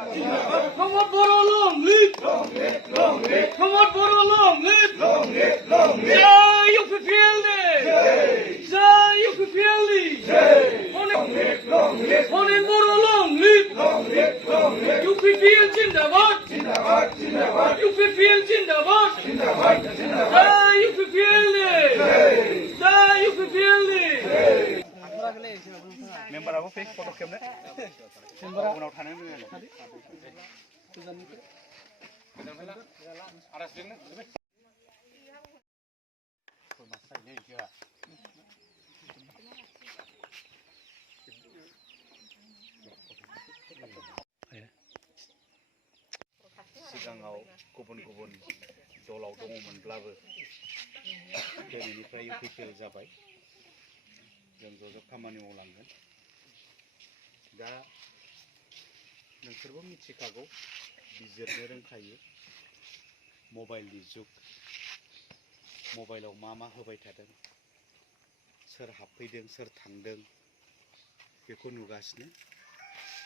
Come on, Boro, long live! Come on, Boro, long live! Jai UPPL! Jai UPPL! Honin Boro, long live! UPPL Jindabad! UPPL Jindabad! Jai UPPL! Jai UPPL! Member apa fix foto camnya? Member apa? Udah tahan ini. Ada sini. Masa ini juga. Siगाङाव गुबुन दलाव दङमोनब्लाबो दिनैनिफ्राय UPPL जाबाय जों ज' खामानि मावलांगोन दा नोंसोरबो मिथिखागौ बिजिरनो रोंखायो मबाइलनि जुग मबाइलाव मा होबाय थादों सोर हाबफैदों सोर थांदों बेखौ नुगासिनो